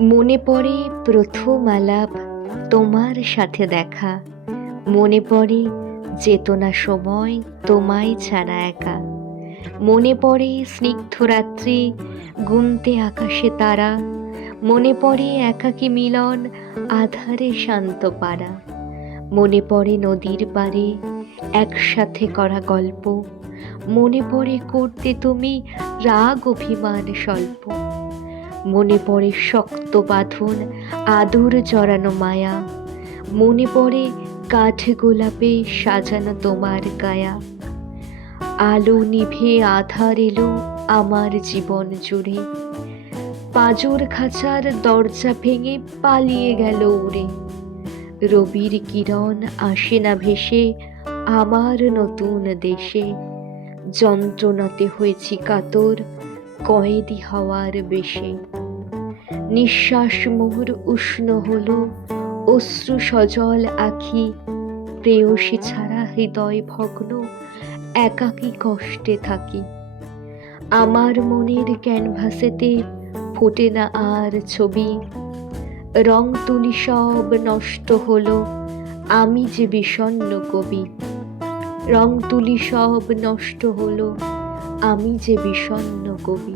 মনে পড়ে প্রথম আলাপ, তোমার সাথে দেখা। মনে পড়ে চেতনা সময়, তোমায় ছাড়া একা। মনে পড়ে স্নিগ্ধ রাত্রি, গুনতে আকাশে তারা। মনে পড়ে একাকী মিলন, আধারে শান্ত পাড়া। মনে পড়ে নদীর পাড়ে একসাথে করা গল্প। মনে পড়ে করতে তুমি রাগ অভিমান স্বল্প। মনে পড়ে শক্ত বাঁধন, আদর জড়ানো মায়া। মনে পড়ে কাঠ গোলাপে সাজানো তোমার কায়া। আলো নিভে আধার এলো আমার জীবন জুড়ে। পাঁজর খাঁচার দরজা ভেঙে পালিয়ে গেল উড়ে। রবির কিরণ আসে না ভেসে আমার নতুন দেশে। যন্ত্রণাতে হয়েছি কাতর, কয়েদি হওয়ার বেশে। নিঃশ্বাস মোর উষ্ণ হলো, অশ্রু সজল আখি। প্রেয়সী ছাড়া হৃদয় ভগ্ন, একাকী কষ্টে থাকি। আমার মনের ক্যানভাসেতে ফোটে না আর ছবি। রং তুলি সব নষ্ট হলো, আমি যে বিষণ্ণ কবি। রং তুলি সব নষ্ট হলো, আমি যে বিষণ্ণ কবি।